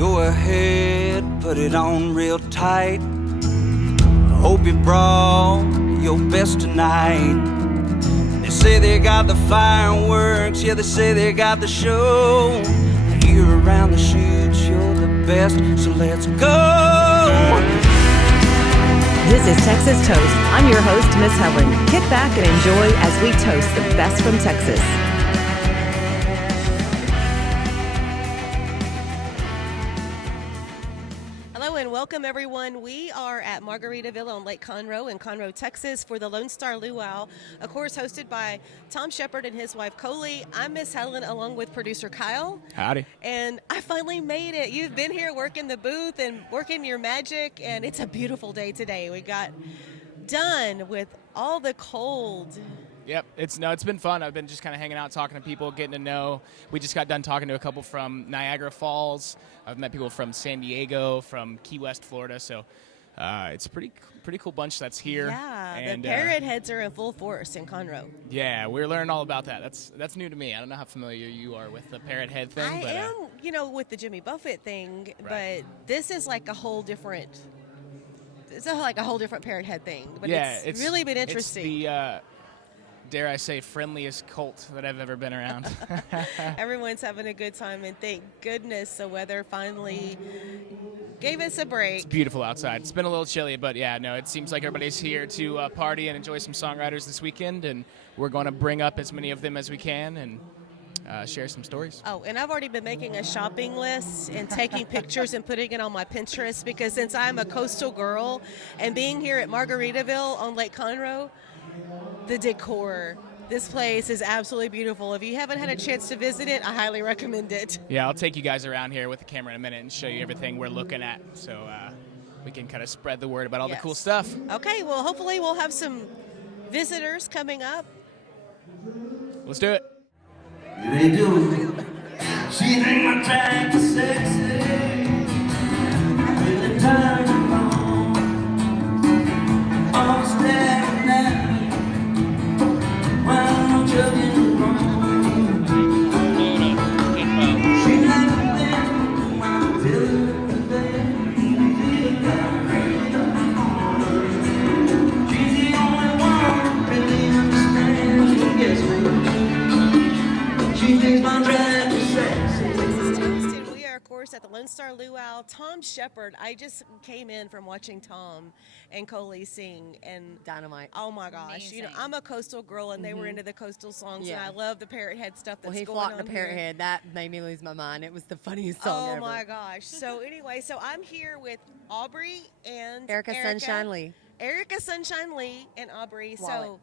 Go ahead, put it on real tight. Hope you brought your best tonight. They say they got the fireworks, yeah, they say they got the show. You're around the shoots, you're the best, so let's go. This is Texas Toast. I'm your host, Miss Helen. Kick back and enjoy as we toast the best from Texas. Welcome, everyone. We are at Margaritaville on Lake Conroe in Conroe, Texas for the Lone Star Luau, of course, hosted by Thom Shepherd and his wife, Coley. I'm Miss Helen, along with producer Kyle. Howdy. And I finally made it. You've been here working the booth and working your magic, and it's a beautiful day today. We got done with all the cold. Yep, it's been fun. I've been just kind of hanging out, talking to people, getting to know. We just got done talking to a couple from Niagara Falls. I've met people from San Diego, from Key West, Florida. So it's a pretty cool bunch that's here. Yeah, and the parrot heads are in full force in Conroe. Yeah, we're learning all about that. That's new to me. I don't know how familiar you are with the parrot head thing. I am, with the Jimmy Buffett thing, right. But this is like a whole different. It's like a whole different parrot head thing. But yeah, it's really been interesting. It's the dare I say, friendliest cult that I've ever been around. Everyone's having a good time, and thank goodness the weather finally gave us a break. It's beautiful outside. It's been a little chilly, but yeah, no, it seems like everybody's here to party and enjoy some songwriters this weekend, and we're going to bring up as many of them as we can and share some stories. Oh, and I've already been making a shopping list and taking pictures and putting it on my Pinterest, because since I'm a coastal girl and being here at Margaritaville on Lake Conroe, the decor, this place is absolutely beautiful. If you haven't had a chance to visit it, I highly recommend it. Yeah, I'll take you guys around here with the camera in a minute and show you everything we're looking at, so we can kind of spread the word about all the cool stuff. Okay, well, hopefully we'll have some visitors coming up. Let's do it. They do. She think my track is sexy. Really tired of long. All staring at me. While I'm chugging along. She like to dance with my pillow today. She's the only one who really understands what gets me. She thinks my track is sexy. We are, of course, at the Lone Star Luau. Thom Shepherd. I just came in from watching Thom and Coley sing, and dynamite. Oh my gosh! Amazing. I'm a coastal girl, and they were into the coastal songs, and I love the parrot head stuff that's going on. Well, he flocked the parrot head. That made me lose my mind. It was the funniest song ever. Oh my gosh! So anyway, I'm here with Aubrey and Erica Sunshine Lee. Erica Sunshine Lee and Aubrey. Wallet. So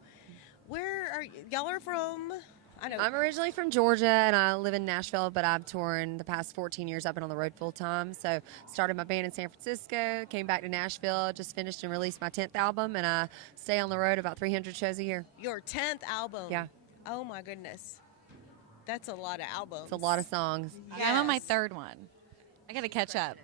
where are y'all are from? I know. I'm originally from Georgia, and I live in Nashville, but I've toured the past 14 years. I've been on the road full time. So started my band in San Francisco, came back to Nashville, just finished and released my 10th album, and I stay on the road about 300 shows a year. Your 10th album? Yeah. Oh my goodness. That's a lot of albums. It's a lot of songs. Yeah, I'm on my third one. I got to catch up.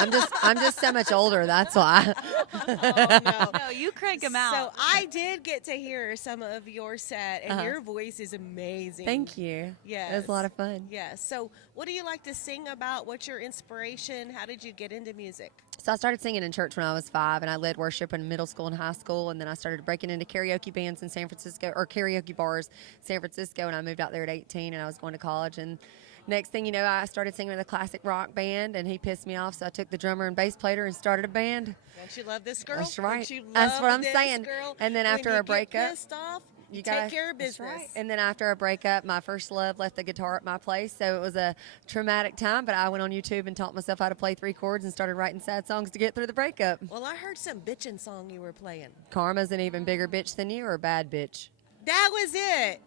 I'm just so much older, that's why. Oh, no. No, you crank them out. So I did get to hear some of your set, and your voice is amazing. Thank you. Yes. It was a lot of fun. Yes. So what do you like to sing about? What's your inspiration? How did you get into music? So I started singing in church when I was 5, and I led worship in middle school and high school, and then I started breaking into karaoke bands in San Francisco, or karaoke bars in San Francisco, and I moved out there at 18, and I was going to college, and next thing you know, I started singing with a classic rock band, and he pissed me off, so I took the drummer and bass player and started a band. Don't you love this girl? That's right. Don't you love That's what I'm this saying. Girl? And then after when you a breakup, get pissed off, you take care of business. That's right. And then after a breakup, my first love left the guitar at my place, so it was a traumatic time, but I went on YouTube and taught myself how to play 3 chords and started writing sad songs to get through the breakup. Well, I heard some bitchin' song you were playing. Karma's an even bigger bitch than you, or bad bitch? That was it.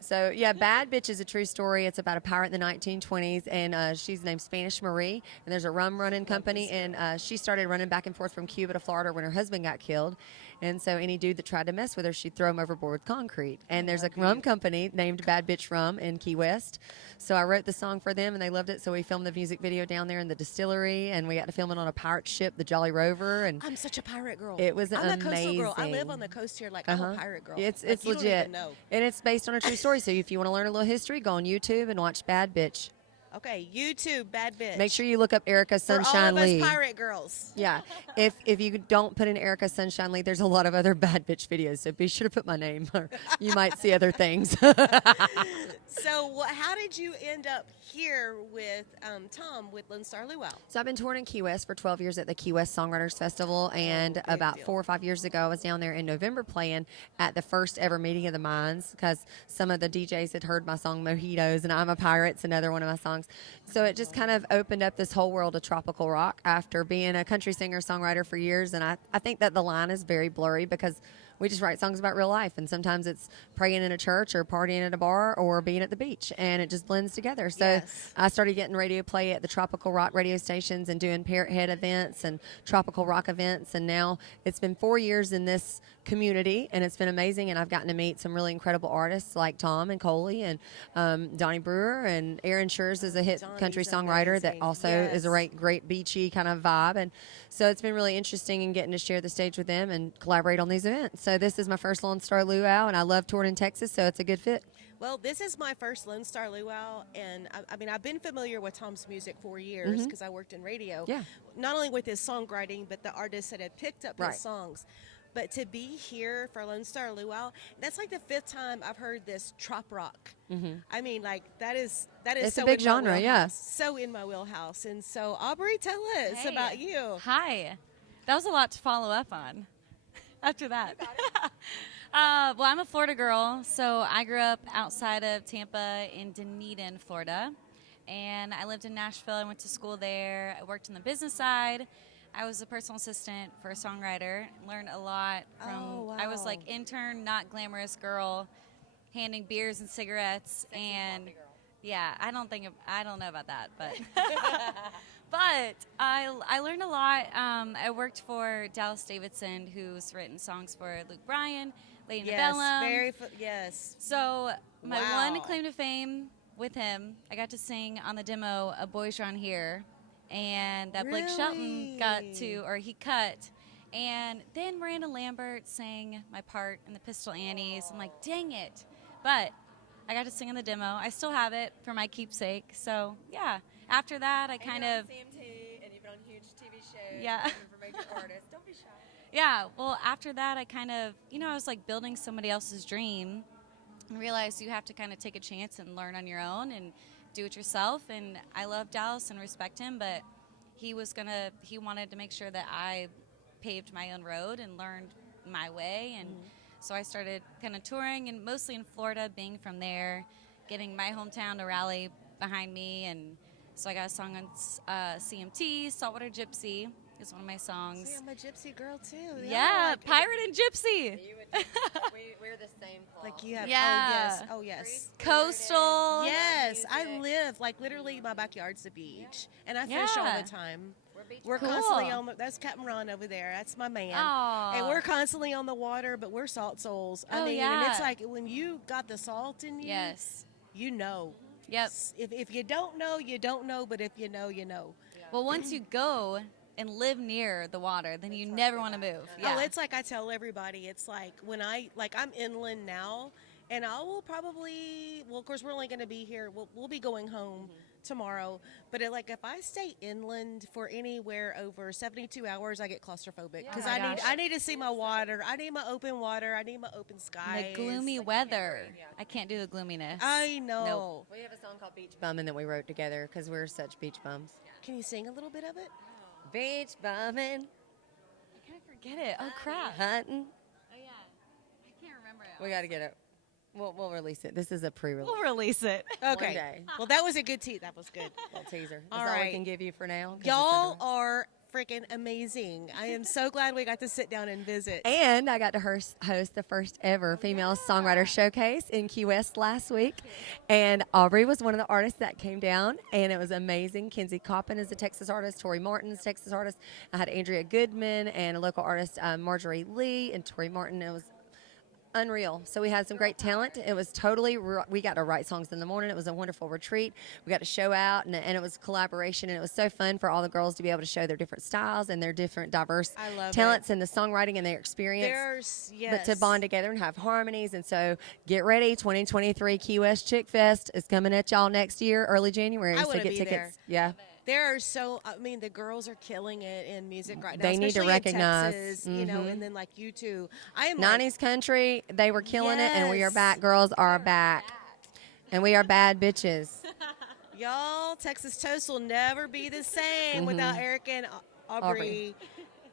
So, yeah, Bad Bitch is a true story. It's about a pirate in the 1920s, and she's named Spanish Marie, and there's a rum running company, and she started running back and forth from Cuba to Florida when her husband got killed. And so any dude that tried to mess with her, she'd throw him overboard with concrete. And there's a rum company named Bad Bitch Rum in Key West. So I wrote the song for them, and they loved it. So we filmed the music video down there in the distillery, and we got to film it on a pirate ship, the Jolly Rover. And I'm such a pirate girl. it was I'm amazing. a coastal girl. I live on the coast here like I'm a pirate girl. It's like, you legit. don't even know. And it's based on a true story. So if you want to learn a little history, go on YouTube and watch Bad Bitch. Okay, you too, bad bitch. Make sure you look up Erica For all Sunshine of us Lee. pirate girls. Yeah. If you don't put in Erica Sunshine Lee, there's a lot of other bad bitch videos. So be sure to put my name, or you might see other things. So, how did you end up here with Thom with Lone Star Luau? So I've been touring in Key West for 12 years at the Key West Songwriters Festival, and big about deal. 4 or 5 years ago, I was down there in November playing at the first ever meeting of the minds because some of the DJs had heard my song Mojitos and I'm a Pirate's another one of my songs. So it just kind of opened up this whole world of tropical rock after being a country singer-songwriter for years, and I think that the line is very blurry because we just write songs about real life, and sometimes it's praying in a church or partying at a bar or being at the beach, and it just blends together. So Yes. I started getting radio play at the tropical rock radio stations and doing Parrot Head events and tropical rock events, and now it's been 4 years in this community, and it's been amazing, and I've gotten to meet some really incredible artists like Thom and Coley and Donnie Brewer, and Aaron Schurz is a hit Donnie's country songwriter that amazing. also is a great beachy kind of vibe, and so it's been really interesting in getting to share the stage with them and collaborate on these events. So this is my first Lone Star Luau, and I love touring in Texas, so it's a good fit. Well, this is my first Lone Star Luau, and I mean, I've been familiar with Thom's music for years because I worked in radio. Yeah. Not only with his songwriting, but the artists that had picked up Right. his songs. But to be here for Lone Star Luau, that's like the 5th time I've heard this trop rock. I mean, like that is It's so a big in my genre, yeah. wheelhouse. So in my wheelhouse. And so, Aubrey, tell us Hey. about you. Hi. That was a lot to follow up on after that. Well, I'm a Florida girl, so I grew up outside of Tampa in Dunedin, Florida. And I lived in Nashville. I went to school there. I worked on the business side. I was a personal assistant for a songwriter. Learned a lot from. Oh, I was wow. like intern, not glamorous girl, handing beers and cigarettes. And yeah, I don't know about that, but but I learned a lot. I worked for Dallas Davidson, who's written songs for Luke Bryan, Lady Yes, Antebellum. yes. So my Wow. one claim to fame with him, I got to sing on the demo "A Boy's Around Here," and that Blake Shelton he cut. And then Miranda Lambert sang my part in the Pistol Annies. I'm like, dang it. But I got to sing on the demo. I still have it for my keepsake. So, yeah. After that, I kind of... CMT, and you've been on huge TV shows. Yeah. For major artists. Don't be shy. Yeah, well, after that, I kind of, I was like building somebody else's dream and realized you have to kind of take a chance and learn on your own and do it yourself. And I love Dallas and respect him, but he wanted to make sure that I paved my own road and learned my way. And so I started kind of touring, and mostly in Florida, being from there, getting my hometown to rally behind me. And so I got a song on CMT, Saltwater Gypsy is one of my songs. See, I'm a gypsy girl too. Yeah, like- pirate and gypsy. We're the same class. Like you have. Yeah. Oh yes. Coastal. Yes, I live like literally my backyard's the beach, and I fish all Yeah. the time. We're We're Cool. constantly on. That's Captain Ron over there. That's my man. Aw. And we're constantly on the water, but we're salt souls. I Oh, mean, and it's yeah. like when you got the salt in you, Yes. you know. Yep. If you don't know, you don't know. But if you know, you know. Well, once you go and live near the water, then you never want to move. Yeah. Oh, it's like I tell everybody. It's like when I'm inland now, and I will probably. Well, of course, we're only going to be here. We'll be going home tomorrow. But if I stay inland for anywhere over 72 hours, I get claustrophobic because Oh my gosh. I need to see my water. I need my open water. I need my open skies. the gloomy weather. I can't do the gloominess. I know. Nope. We have a song called Beach Bummin' that we wrote together because we're such beach bums. Can you sing a little bit of it? Beach bummin', I kind of forget it. Oh, crap. hunting. Oh, yeah. I can't remember it. We got to get it. We'll release it. This is a pre-release. We'll release it. Okay. day. Well, that was a good that was good. Little teaser. All That's all we right. can give you for now. 'cause it's Y'all everywhere. are freaking amazing. I am so glad we got to sit down and visit. And I got to host the first ever female songwriter showcase in Key West last week. And Aubrey was one of the artists that came down, and it was amazing. Kenzie Coppin is a Texas artist. Tori Martin's a Texas artist. I had Andrea Goodman and a local artist, Marjorie Lee, and Tori Martin. It was unreal. So we had some great talent. It was totally, we got to write songs in the morning. It was a wonderful retreat. We got to show out, and it was collaboration, and it was so fun for all the girls to be able to show their different styles and their different diverse talents and the songwriting and their experience. But to bond together and have harmonies. And so get ready. 2023 Key West Chick Fest is coming at y'all next year, early January. I so get tickets. There. Yeah. There are the girls are killing it in music right now. They need to recognize. In Texas, you know, and then like you two. I am 90s country, they were killing it, and we are back. Girls are back. And we are bad bitches. Y'all, Texas Toast will never be the same without Eric and Aubrey.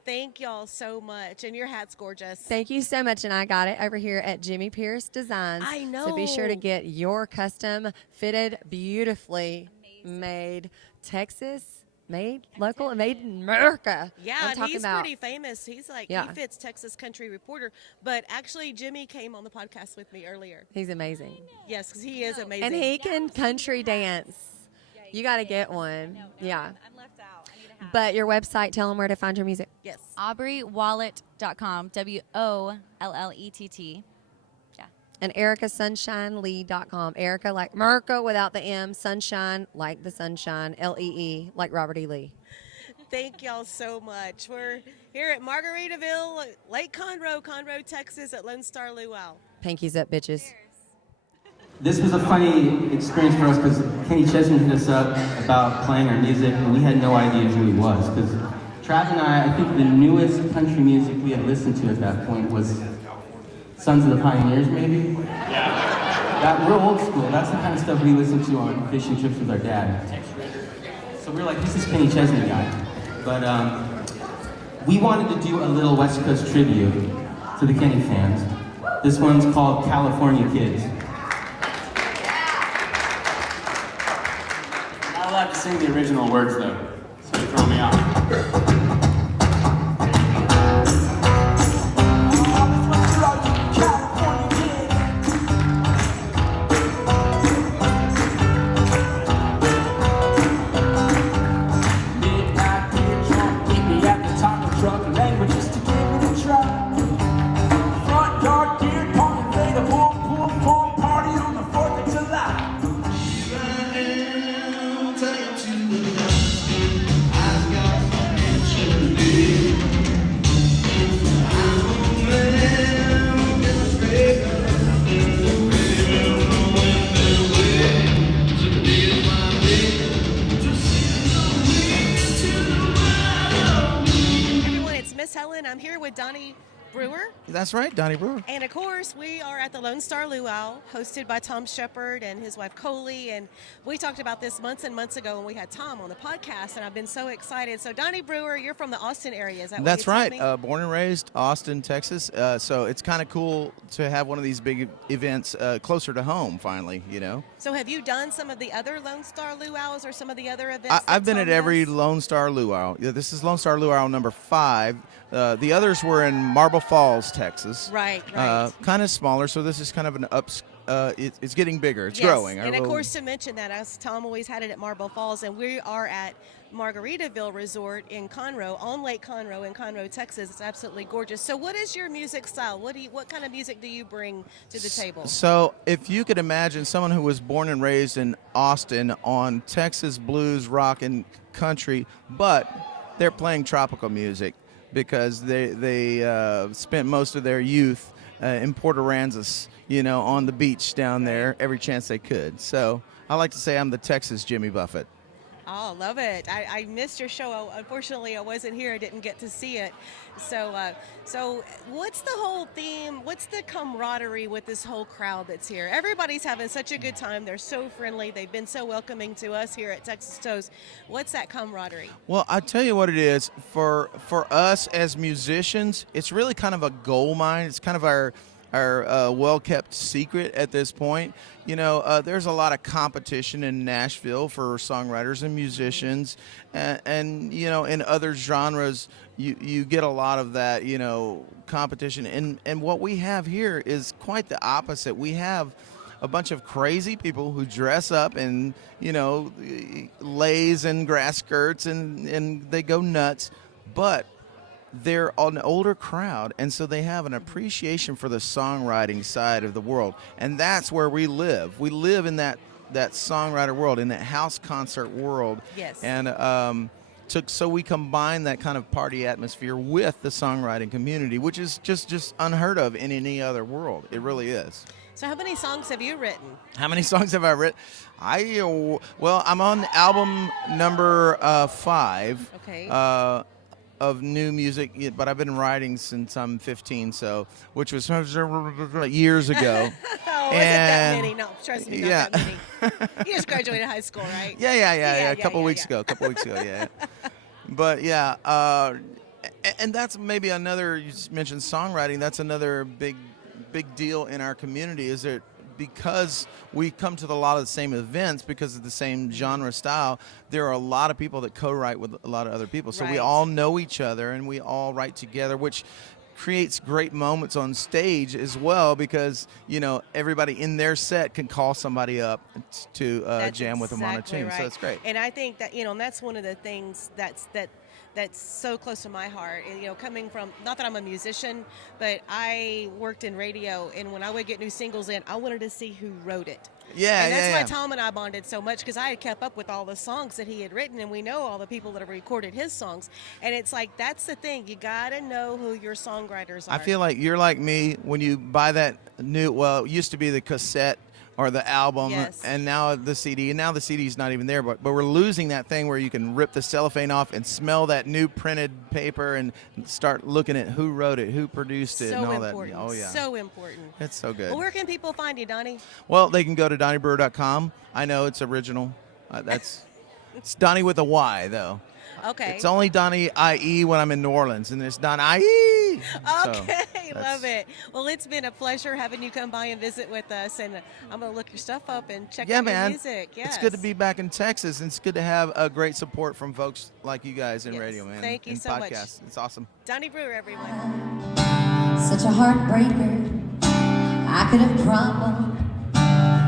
Thank y'all so much. And your hat's gorgeous. Thank you so much. And I got it over here at Jimmy Pierce Designs. I know. So be sure to get your custom fitted, beautifully made, Texas made, local, and made in America. Yeah, and he's pretty famous. He's like, he fits Texas Country Reporter. But actually, Jimmy came on the podcast with me earlier. He's amazing. Yes, because he is amazing. And he can country dance. You got to get one. Yeah. I'm left out. I need a hat. But your website, tell them where to find your music. Yes. AubreyWallet.com. WOLLETT. Yeah. And EricaSunshineLee.com. Erica like Merca without the M. Sunshine like the sunshine. LEE like Robert E. Lee. Thank y'all so much. We're here at Margaritaville, Lake Conroe, Texas at Lone Star Luau. Pinkies up, bitches. This was a funny experience for us because Kenny Chesney hit us up about playing our music, and we had no idea who he was. Because Trav and I think the newest country music we had listened to at that point was Sons of the Pioneers, maybe? Yeah. That, we're old school. That's the kind of stuff we listened to on fishing trips with our dad. So we're like, this is Kenny Chesney guy. But we wanted to do a little West Coast tribute to the Kenny fans. This one's called California Kids. I'm not allowed to sing the original words though, so you throw me off. I'm here with Donnie Brewer. That's right, Donnie Brewer. And of course, we are at the Lone Star Luau, hosted by Thom Shepherd and his wife Coley. And we talked about this months and months ago when we had Tom on the podcast, and I've been so excited. So, Donnie Brewer, you're from the Austin area, is that That's what you right. Born and raised Austin, Texas. So it's kind of cool to have one of these big events closer to home, finally, you know. So have you done some of the other Lone Star Luau's or some of the other events? I've been at every Lone Star Luau. Yeah, this is Lone Star Luau number 5. The others were in Marble Falls, Texas. Right. Kind of smaller, so this is kind of an it's getting bigger. It's growing. And of course, to mention that, as Tom always had it at Marble Falls, and we are at Margaritaville Resort in Conroe, on Lake Conroe in Conroe, Texas. It's absolutely gorgeous. So what is your music style? What kind of music do you bring to the table? So if you could imagine someone who was born and raised in Austin on Texas blues, rock, and country, but they're playing tropical music because they spent most of their youth in Port Aransas, you know, on the beach down there every chance they could. So I like to say I'm the Texas Jimmy Buffett. Oh, love it. I missed your show. Unfortunately, I wasn't here. I didn't get to see it. So what's the whole theme? What's the camaraderie with this whole crowd that's here? Everybody's having such a good time. They're so friendly. They've been so welcoming to us here at Texas Toast. What's that camaraderie? Well, I tell you what it is. For us as musicians, it's really kind of a gold mine. It's kind of our well-kept secret at this point. You know, there's a lot of competition in Nashville for songwriters and musicians, and you know, in other genres, you get a lot of that, you know, competition. And what we have here is quite the opposite. We have a bunch of crazy people who dress up in, you know, leis and grass skirts, and they go nuts, but they're an older crowd, and so they have an appreciation for the songwriting side of the world, and that's where we live. We live in that songwriter world, in that house concert world. Yes. And so we combine that kind of party atmosphere with the songwriting community, which is just unheard of in any other world. It really is. So how many songs have you written? How many songs have I written? Well, I'm on album number 5. Okay. Of new music, but I've been writing since I'm 15, so which was years ago. Oh, wasn't that many? No, trust me, not that many. You just graduated high school, right? Yeah. A couple weeks ago, yeah. But yeah, and that's maybe another. You just mentioned songwriting. That's another big deal in our community. Is that because we come to a lot of the same events because of the same genre style, there are a lot of people that co-write with a lot of other people. So we all know each other and we all write together, which creates great moments on stage as well, because everybody in their set can call somebody up to jam with them on a tune. Right. So it's great. And I think that and that's one of the things that's so close to my heart. And, coming from, not that I'm a musician, but I worked in radio, and when I would get new singles in, I wanted to see who wrote it. Yeah, and that's why Thom and I bonded so much, because I had kept up with all the songs that he had written, and we know all the people that have recorded his songs. And it's like, that's the thing. You got to know who your songwriters are. I feel like you're like me when you buy that it used to be the cassette or the album, and now the CD. And now the CD's not even there, but we're losing that thing where you can rip the cellophane off and smell that new printed paper and start looking at who wrote it, who produced it, and all important. that. Oh, yeah. So important. It's so good. Well, where can people find you, Donnie? Well, they can go to DonnieBrewer.com. I know it's original. It's Donnie with a Y, though. Okay. It's only Donnie IE when I'm in New Orleans, and it's Don IE. Okay, love it. Well, it's been a pleasure having you come by and visit with us, and I'm going to look your stuff up and check out your music. Yes. It's good to be back in Texas, and it's good to have a great support from folks like you guys in radio, man. Thank you and so podcasts. much. It's awesome. Donnie Brewer, everyone. Such a heartbreaker, I could have crumbled,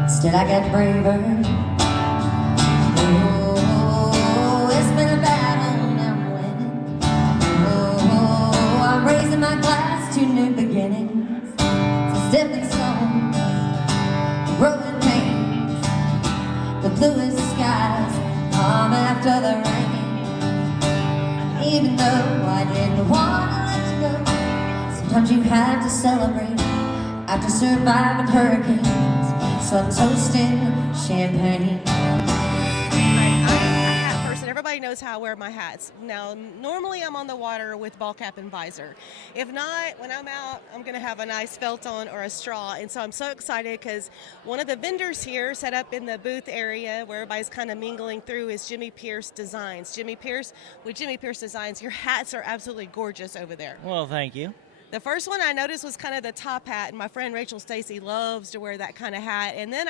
still I got braver. Oh, it's been a battle, now I'm winning. Oh, I'm raising my glass to new beginnings, to stepping stones, growing pains, the bluest skies come after the rain. Even though I didn't want to let you go, sometimes you have to celebrate after surviving hurricanes. So I'm toasting champagne. Everybody knows how I wear my hats. Now, normally I'm on the water with ball cap and visor. If not, when I'm out, I'm going to have a nice felt on or a straw. And so I'm so excited because one of the vendors here set up in the booth area where everybody's kind of mingling through is Jimmy Pierce Designs. Jimmy Pierce, with Jimmy Pierce Designs, your hats are absolutely gorgeous over there. Well, thank you. The first one I noticed was kind of the top hat, and my friend Rachel Stacy loves to wear that kind of hat. And then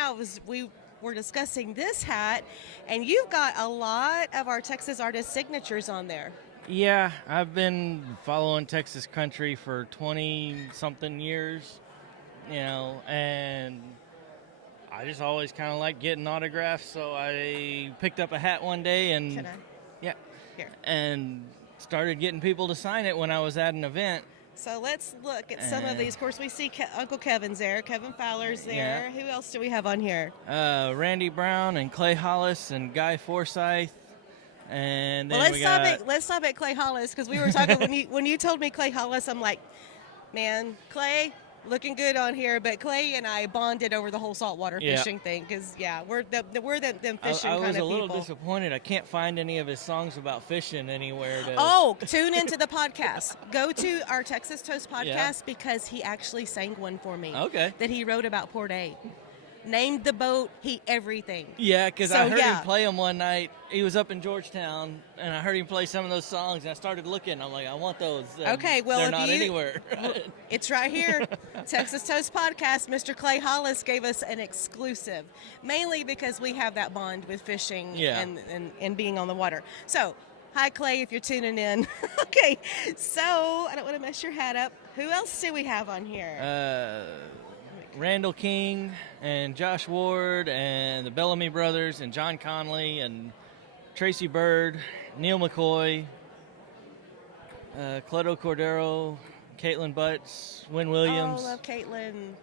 we're discussing this hat, and you've got a lot of our Texas artist signatures on there. Yeah, I've been following Texas country for 20-something years, and I just always kind of like getting autographs, so I picked up a hat one day and Can I? Yeah, Here. and started getting people to sign it when I was at an event. So let's look at some of these. Of course, we see Uncle Kevin's there, Kevin Fowler's there. Yeah. Who else do we have on here? Randy Brown and Clay Hollis and Guy Forsyth. And then let's stop at Clay Hollis, because we were talking when you told me Clay Hollis, I'm like, man, Clay looking good on here. But Clay and I bonded over the whole saltwater fishing thing, because we're them fishing kind of people. I was a little disappointed. I can't find any of his songs about fishing anywhere. Tune into the podcast. Go to our Texas Toast podcast, because he actually sang one for me. Okay. That he wrote about Port A. Named the boat, everything. Yeah, because I heard him play them one night. He was up in Georgetown, and I heard him play some of those songs, and I started looking. I'm like, I want those. Okay, well, they're not anywhere. It's right here. Texas Toast Podcast. Mr. Clay Hollis gave us an exclusive, mainly because we have that bond with fishing and being on the water. So, hi, Clay, if you're tuning in. Okay, so I don't want to mess your hat up. Who else do we have on here? Randall King and Josh Ward and the Bellamy brothers and John Conley and Tracy Bird, Neil McCoy, Cleto Cordero, Caitlin Butts, Wynn Williams. Oh, love Caitlin.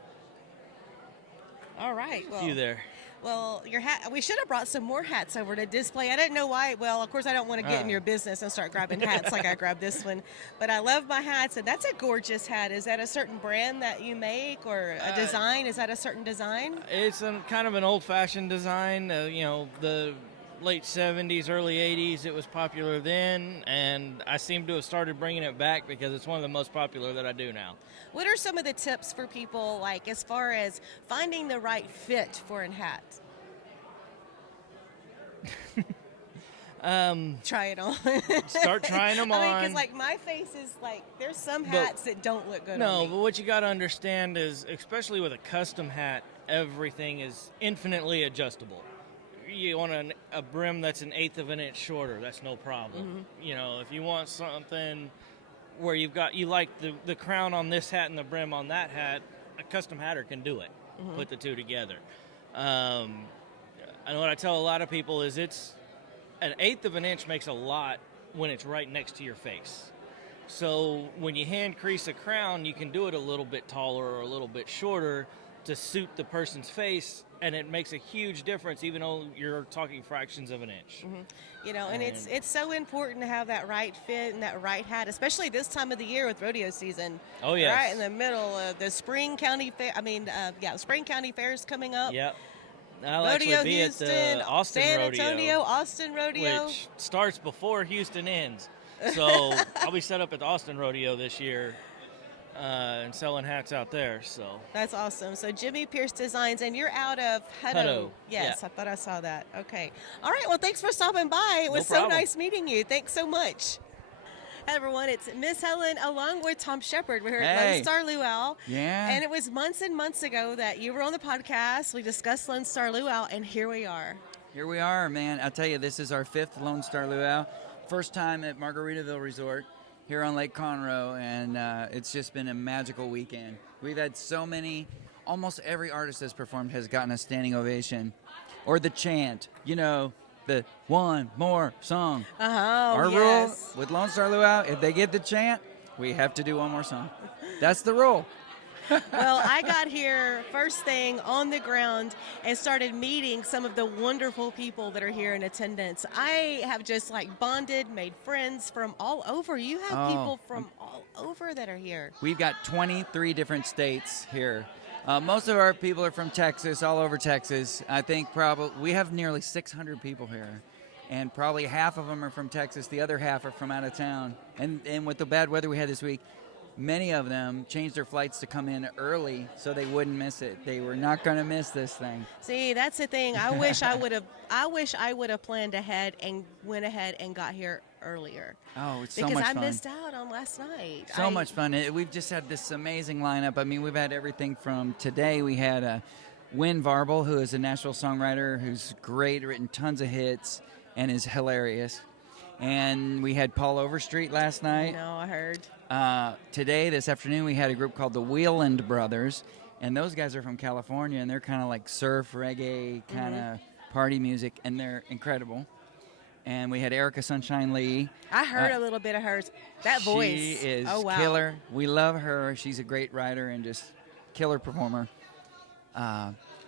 All right. A few there. Well, your hat. We should have brought some more hats over to display. I didn't know why. Well, of course, I don't want to get in your business and start grabbing hats like I grabbed this one. But I love my hats, and that's a gorgeous hat. Is that a certain brand that you make, or a design? Is that a certain design? It's kind of an old-fashioned design. The late 70s, early 80s, it was popular then, and I seem to have started bringing it back because it's one of the most popular that I do now. What are some of the tips for people, like as far as finding the right fit for a hat? Try it on. Start trying them on. I mean, because like my face is like, there's some hats that don't look good on me. No, but what you got to understand is, especially with a custom hat, everything is infinitely adjustable. You want a brim that's 1/8 of an inch shorter, that's no problem. Mm-hmm. If you want something where you like the crown on this hat and the brim on that hat, a custom hatter can do it. Mm-hmm. Put the two together. And what I tell a lot of people is it's 1/8 of an inch makes a lot when it's right next to your face. So when you hand crease a crown, you can do it a little bit taller or a little bit shorter to suit the person's face, and it makes a huge difference even though you're talking fractions of an inch. Mm-hmm. And it's so important to have that right fit and that right hat, especially this time of the year with rodeo season. Oh, yes. Right in the middle of the Spring County Fair. Spring County Fair is coming up. Yep. I'll Rodeo actually be Houston, at the Austin San Rodeo, Antonio, Austin Rodeo. which starts before Houston ends. So I'll be set up at the Austin Rodeo this year and selling hats out there. So That's awesome. So Jimmy Pierce Designs, and you're out of Hutto. Yes, yeah. I thought I saw that. Okay. All right. Well, thanks for stopping by. It was so problem. nice meeting you. Thanks so much. Hi, everyone. It's Miss Helen along with Thom Shepherd. We're here at Lone Star Luau. Yeah. And it was months and months ago that you were on the podcast. We discussed Lone Star Luau, and here we are. Here we are, man. I'll tell you, this is our 5th Lone Star Luau. First time at Margaritaville Resort here on Lake Conroe, and it's just been a magical weekend. We've had so many, almost every artist that's performed has gotten a standing ovation. Or the chant, the one more song. Our rule with Lone Star Luau, if they get the chant, we have to do one more song. That's the rule. Well, I got here first thing on the ground and started meeting some of the wonderful people that are here in attendance. I have just bonded, made friends from all over. You have people from all over that are here. We've got 23 different states here. Most of our people are from Texas, all over Texas. I think we have nearly 600 people here, and probably half of them are from Texas. The other half are from out of town. And with the bad weather we had this week, many of them changed their flights to come in early so they wouldn't miss it. They were not going to miss this thing. See, that's the thing. I wish I would have planned ahead and went ahead and got here earlier. Oh, it's so much fun. Because I missed out on last night. So much fun. We've just had this amazing lineup. I mean, we've had everything from today. We had Wynn Varble, who is a Nashville songwriter who's great, written tons of hits, and is hilarious. And we had Paul Overstreet last night. No, I heard. Today, this afternoon, we had a group called the Wheeland Brothers, and those guys are from California, and they're kind of like surf, reggae, kind of party music, and they're incredible. And we had Erica Sunshine Lee. I heard a little bit of hers. That voice. She is wow. killer. We love her. She's a great writer and just killer performer.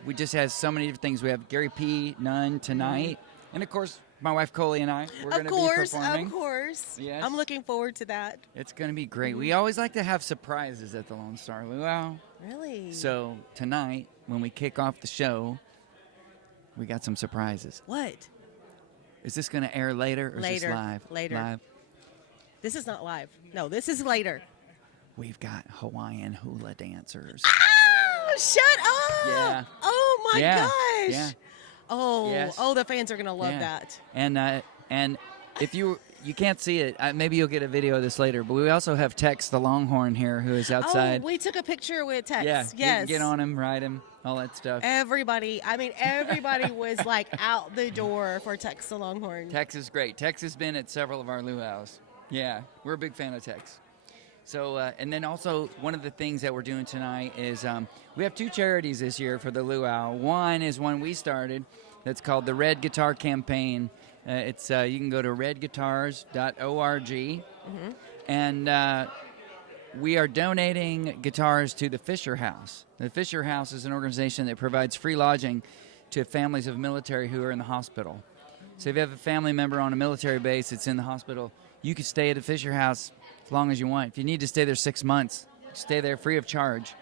We just have so many different things. We have Gary P. Nunn tonight, and of course, my wife Coley and I, we're going to be performing. Of course. Yes. I'm looking forward to that. It's going to be great. We always like to have surprises at the Lone Star Luau. Really? So tonight, when we kick off the show, we got some surprises. What? Is this going to air later or is this live? Later. Live. This is not live. No, this is later. We've got Hawaiian hula dancers. Oh, shut up! Yeah. Oh my gosh! Yeah. Oh, Yes. the fans are gonna love Yeah. that. And if you can't see it, maybe you'll get a video of this later. But we also have Tex the Longhorn here, who is outside. Oh, we took a picture with Tex. Yeah. Yes. You can get on him, ride him, all that stuff. Everybody was out the door for Tex the Longhorn. Tex is great. Tex has been at several of our luau's. Yeah, we're a big fan of Tex. So, and then also one of the things that we're doing tonight is we have 2 charities this year for the luau. One is one we started that's called the Red Guitar Campaign. You can go to redguitars.org. And we are donating guitars to the Fisher House. The Fisher House is an organization that provides free lodging to families of military who are in the hospital. So if you have a family member on a military base that's in the hospital, you can stay at the Fisher House as long as you want. If you need to stay there 6 months, stay there free of charge.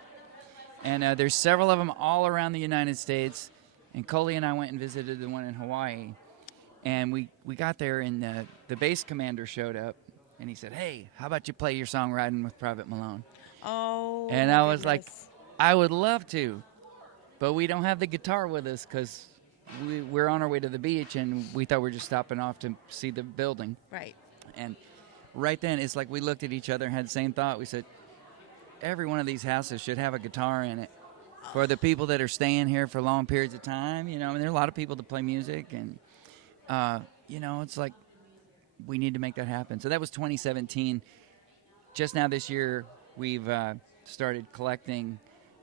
And there's several of them all around the United States. And Coley and I went and visited the one in Hawaii. And we got there, and the base commander showed up. And he said, "Hey, how about you play your song Riding with Private Malone?" Oh, and I was like, I would love to, but we don't have the guitar with us because we're on our way to the beach, and we thought we were just stopping off to see the building. Right. And right then, it's like we looked at each other and had the same thought. We said, every one of these houses should have a guitar in it for the people that are staying here for long periods of time. You know, I mean, there are a lot of people that play music, and, you know, it's like, we need to make that happen. So that was 2017. Just now this year, we've started collecting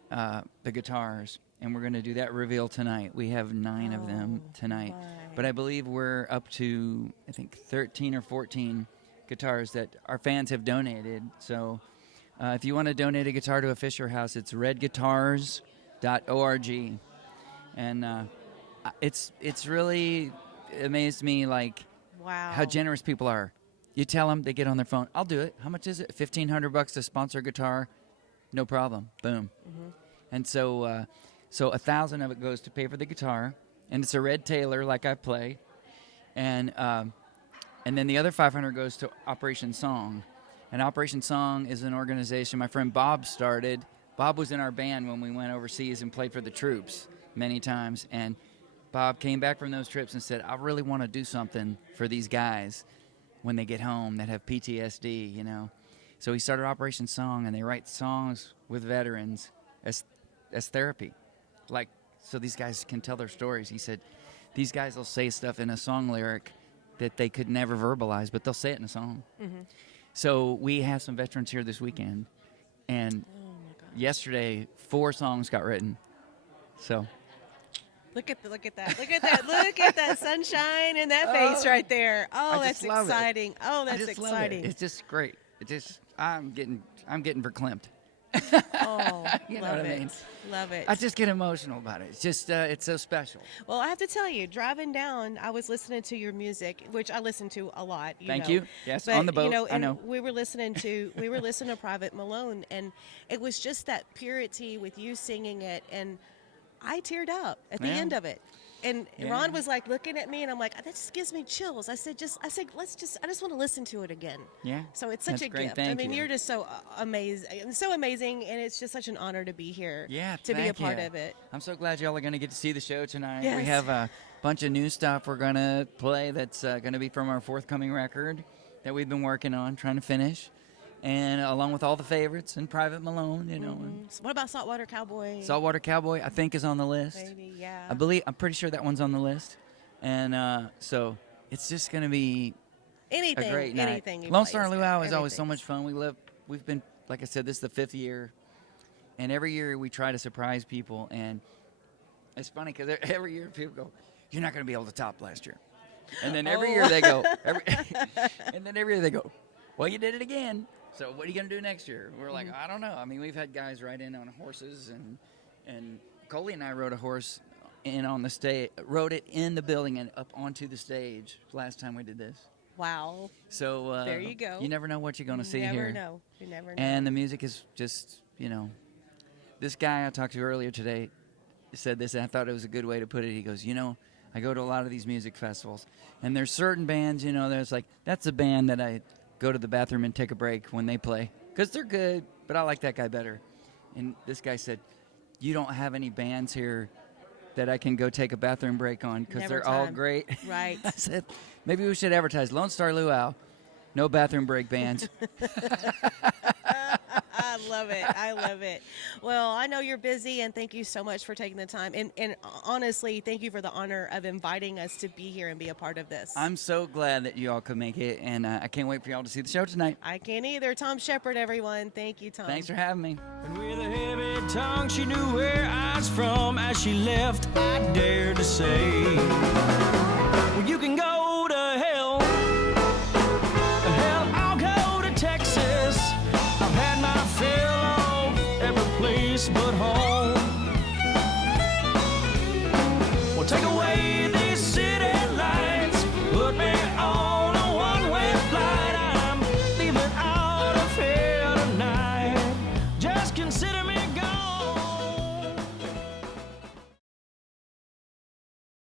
the guitars, and we're going to do that reveal tonight. We have 9 of them tonight. But I believe we're up to, I think, 13 or 14 guitars that our fans have donated. So if you want to donate a guitar to a Fisher House, it's redguitars.org. And it's really amazed me, like, wow, how generous people are. You tell them, they get on their phone. I'll do it. How much is it? $1,500 to sponsor a guitar? No problem. Boom. Mm-hmm. And so 1,000 of it goes to pay for the guitar, and it's a Red Taylor like I play, and then the other 500 goes to Operation Song. And Operation Song is an organization my friend Bob started. Bob was in our band when we went overseas and played for the troops many times, and Bob came back from those trips and said, I really want to do something for these guys when they get home that have PTSD, you know. So he started Operation Song, and they write songs with veterans as therapy. Like, so these guys can tell their stories. He said, these guys will say stuff in a song lyric that they could never verbalize, but they'll say it in a song. Mm-hmm. So we have some veterans here this weekend, and yesterday 4 songs got written. So... Look at that! Look at that! Look at that sunshine in that face right there! Oh, that's exciting! Oh, that's exciting! It's just great. I'm getting verklempt. Oh, you know what I mean? Love it. I just get emotional about it. It's just it's so special. Well, I have to tell you, driving down, I was listening to your music, which I listen to a lot. Thank know. you. Yes, but, on the boat. You know, I know. We were listening to Private Malone, and it was just that purity with you singing it, and I teared up at the end of it. And Ron was like looking at me, and I'm like, that just gives me chills. I said, I just want to listen to it again. Yeah. So it's such a gift. I mean, you're just so amazing, and it's just such an honor to be here. Yeah, to be a part of it. I'm so glad y'all are going to get to see the show tonight. Yes. We have a bunch of new stuff we're going to play that's going to be from our forthcoming record that we've been working on, trying to finish. And along with all the favorites and Private Malone, you know. Mm-hmm. So what about Saltwater Cowboy? Saltwater Cowboy, I think, is on the list. Maybe, yeah. I'm pretty sure that one's on the list. And so it's just going to be a great night. Anything. Lone Star Luau is always so much fun. We've been, like I said, this is the 5th year. And every year we try to surprise people. And it's funny because every year people go, you're not going to be able to top last year. And then every year they go, well, you did it again. So what are you going to do next year? We're like, I don't know. I mean, we've had guys ride in on horses, and Coley and I rode a horse in on the stage, rode it in the building and up onto the stage last time we did this. Wow. So there you go. You never know what you're going to see here. You never know. And the music is just, you know, this guy I talked to earlier today said this, and I thought it was a good way to put it. He goes, you know, I go to a lot of these music festivals, and there's certain bands, you know, there's like, that's a band that I go to the bathroom and take a break when they play because they're good, but I like that guy better. And this guy said, you don't have any bands here that I can go take a bathroom break on because they're all great. Right. I said, maybe we should advertise Lone Star Luau, no bathroom break bands. I love it. Well, I know you're busy, and thank you so much for taking the time. And honestly, thank you for the honor of inviting us to be here and be a part of this. I'm so glad that you all could make it, and I can't wait for y'all to see the show tonight. I can't either. Thom Shepherd, everyone. Thank you, Thom. Thanks for having me. And with a heavy tongue, she knew where I was from. As she left, I dared to say, well, you can go to hell. Hell, I'll go to Texas. place but home. Well, take away